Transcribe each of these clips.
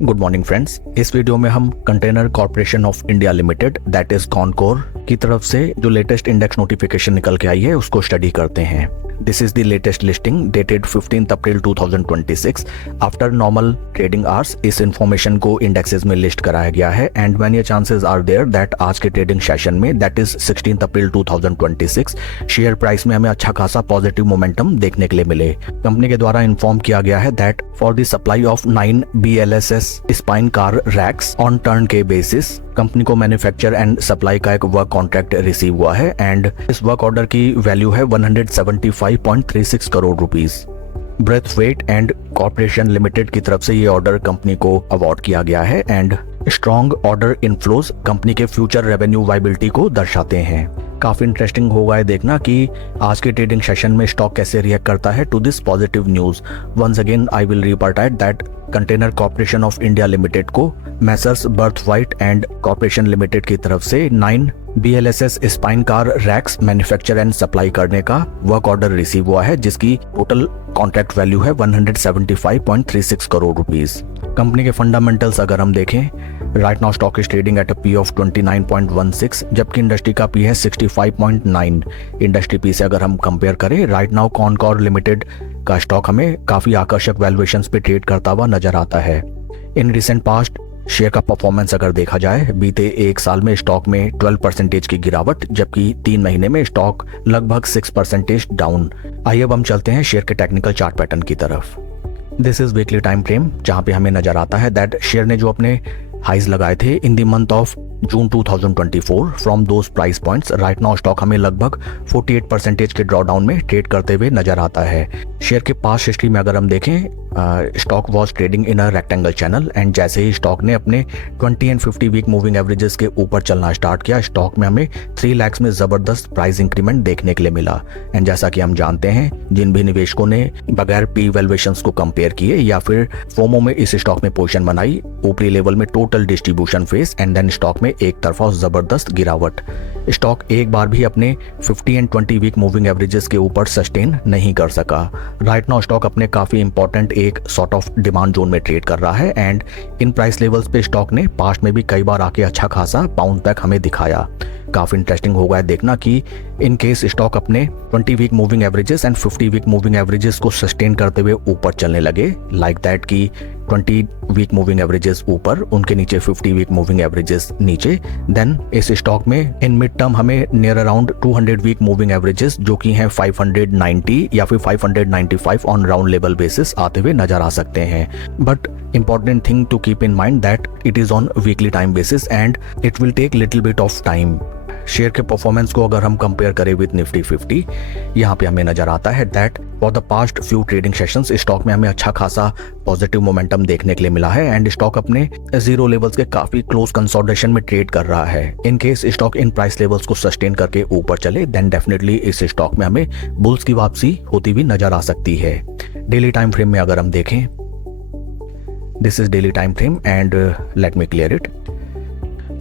Good morning friends. इस video में हम container corporation of India limited that is Concor की तरफ से जो लेटेस्ट इंडेक्स नोटिफिकेशन निकल के आई है उसको स्टडी करते हैं। This is the latest listing dated 15 April 2026। After normal trading hours इस इंफॉर्मेशन को इंडेक्सेस में लिस्ट कराया गया है and many chances are there that आज के ट्रेडिंग सेशन में that is 16 April 2026 share price में हमें अच्छा खासा पॉजिटिव मोमेंटम देखने के लिए मिले। कंपनी के द्वारा इन्फॉर्म किया गया है that for the supply of 9 BLSS spine car racks on turn के बेसिस कंपनी को मैन्युफैक्चर एंड सप्लाई का एक वर्क कॉन्ट्रैक्ट रिसीव हुआ है एंड इस वर्क ऑर्डर की वैल्यू है 175.36 crore rupees. Braithwaite and corporation limited की तरफ से ये ऑर्डर कंपनी को अवार्ड किया गया है and strong order inflows company के फ्यूचर रेवेन्यू वाइबिलिटी को दर्शाते हैं। काफी इंटरेस्टिंग होगा है देखना कि आज के ट्रेडिंग सेशन में स्टॉक कैसे रिएक्ट करता है to this positive news. Once again I will report that container corporation of India limited को messrs Braithwaite and corporation limited की तरफ से 9 BLSS spine car racks manufacture and supply करने का वर्क ऑर्डर रिसीव हुआ है जिसकी टोटल कॉन्ट्रैक्ट वैल्यू है 175.36 करोड़ रुपीस। कंपनी के फंडामेंटल्स अगर हम देखें, right now stock is trading at a P of 29.16 जबकि इंडस्ट्री का पी है 65.9। इंडस्ट्री पी से अगर हम कंपेयर करें, राइट नाउ कॉनकोर लिमिटेड का स्टॉक हमें काफी आकर्षक वैल्यूएशंस पे ट्रेड करता हुआ नजर आता है। इन रिसेंट पास्ट शेयर का परफॉर्मेंस अगर देखा जाए, बीते एक साल में स्टॉक में 12% की गिरावट जबकि 3 महीने में स्टॉक लगभग 6% डाउन। आइए अब हम चलते हैं शेयर के टेक्निकल चार्ट पैटर्न की तरफ। This is weekly time frame जहां पे हमें नजर आता है दैट शेयर ने जो अपने हाइज लगाए थे in the month of June 2024 from those price points, right now stock हमें लगभग 48% के ड्रॉडाउन में ट्रेड करते हुए नजर आता है। शेयर के पास्ट हिस्ट्री में अगर हम देखें, stock was trading in a rectangle channel and जैसे ही स्टॉक ने अपने 20 एंड 50 वीक मूविंग एवरेजेस के ऊपर चलना स्टार्ट किया, स्टॉक में हमें 3 लाख में जबरदस्त प्राइस इंक्रीमेंट देखने के लिए मिला। एंड जैसा कि हम जानते हैं, जिन भी निवेशकों ने बगैर पी वैल्यूएशंस को कंपेयर किए या फिर फोमो में इस स्टॉक में पोजीशन बनाई, ऊपरी लेवल में total distribution phase and then stock में एक तरफा जबरदस्त गिरावट। स्टॉक एक बार भी अपने 50 एंड 20 वीक मूविंग एवरेजेस के ऊपर सस्टेन नहीं कर सका। राइट नाउ स्टॉक अपने काफी इंपॉर्टेंट एक सॉर्ट ऑफ डिमांड जोन में ट्रेड कर रहा है एंड इन प्राइस लेवल्स पे स्टॉक ने पास्ट में भी कई बार आके अच्छा खासा बाउंस बैक हमें दिखाया। काफी इंटरेस्टिंग होगा देखना कि इन केस स्टॉक अपने 20 week moving averages and 50 week moving averages को सस्टेन करते हुए ऊपर चलने लगे, लाइक दैट कि 20 वीक मूविंग एवरेजेस ऊपर, उनके नीचे 50 वीक मूविंग एवरेजेस नीचे, देन इस स्टॉक में इन मिड टर्म हमें near around 200 week moving averages जो कि हैं 590 या फिर 595 ऑन राउंड लेवल बेसिस आते हुए नजर आ सकते हैं। But important thing to keep in mind that it is on weekly time basis and it will take little bit of time। Share के परफॉर्मेंस को अगर हम कंपेयर करें विद निफ्टी 50, यहाँ पे हमें नजर आता है that for the past few trading sessions stock में हमें अच्छा खासा पॉजिटिव मोमेंटम देखने के लिए मिला है एंड स्टॉक अपने जीरो लेवल्स के काफी क्लोज कंसोलिडेशन में ट्रेड कर रहा है। इन केस स्टॉक इन प्राइस लेवल्स को सस्टेन करके ऊपर चले, देन डेफिनेटली इस स्टॉक में हमें बुल्स की वापसी होती हुई नजर आ सकती है। डेली टाइम फ्रेम में अगर हम देखें, this is daily time frame and let me clear it.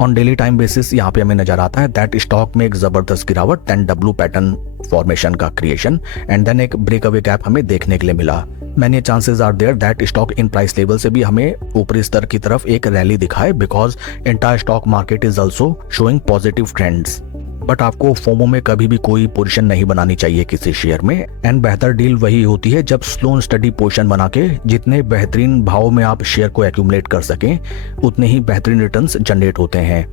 On daily time basis यहाँ पे हमें नजर आता है दैट स्टॉक में एक जबरदस्त गिरावट, देन डब्ल्यू पैटर्न फॉर्मेशन का क्रिएशन एंड देन एक ब्रेकअवे गैप हमें देखने के लिए मिला। Many chances are there that stock इन प्राइस लेवल से भी हमें ऊपरी स्तर की तरफ एक रैली दिखाए because entire stock market is also showing positive trends. But आपको फोमो में कभी भी कोई पोजीशन नहीं बनानी चाहिए किसी शेयर में एंड बेहतर डील वही होती है जब स्लो एंड स्टडी पोजीशन बना के जितने बेहतरीन भाव में आप शेयर को एक्यूमुलेट कर सकें उतने ही बेहतरीन रिटर्न्स जनरेट होते हैं।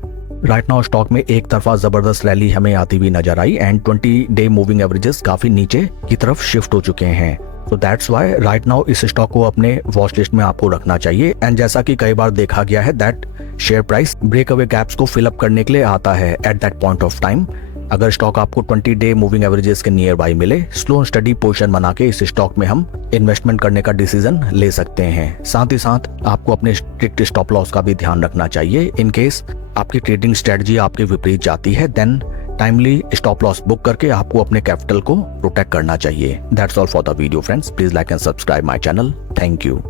राइट नाउ स्टॉक में एक तरफा जबरदस्त रैली हमें आती हुई नजर आई एंड 20 डे मूविंग एवरेजेस काफी नीचे की तरफ शिफ्ट हो चुके हैं। तो दैट्स व्हाई राइट नाउ इस स्टॉक को अपने वॉच लिस्ट में आपको रखना चाहिए एंड जैसा कि कई बार देखा गया है that share price breakaway gaps को फिल अप करने के लिए आता है at that point of time. अगर स्टॉक आपको 20 डे मूविंग एवरेजेस के नियर बाई मिले, स्लो एंड स्टडी पोजीशन बना के इस स्टॉक में हम इन्वेस्टमेंट करने का डिसीजन ले सकते हैं। साथ ही साथ आपको अपने स्ट्रिक्ट स्टॉप लॉस का भी ध्यान रखना चाहिए। इन केस आपकी ट्रेडिंग स्ट्रेटजी आपके विपरीत जाती है, then timely stop loss book करके आपको अपने कैपिटल को प्रोटेक्ट करना चाहिए। That's all for the video friends. Please like and subscribe my channel. Thank you.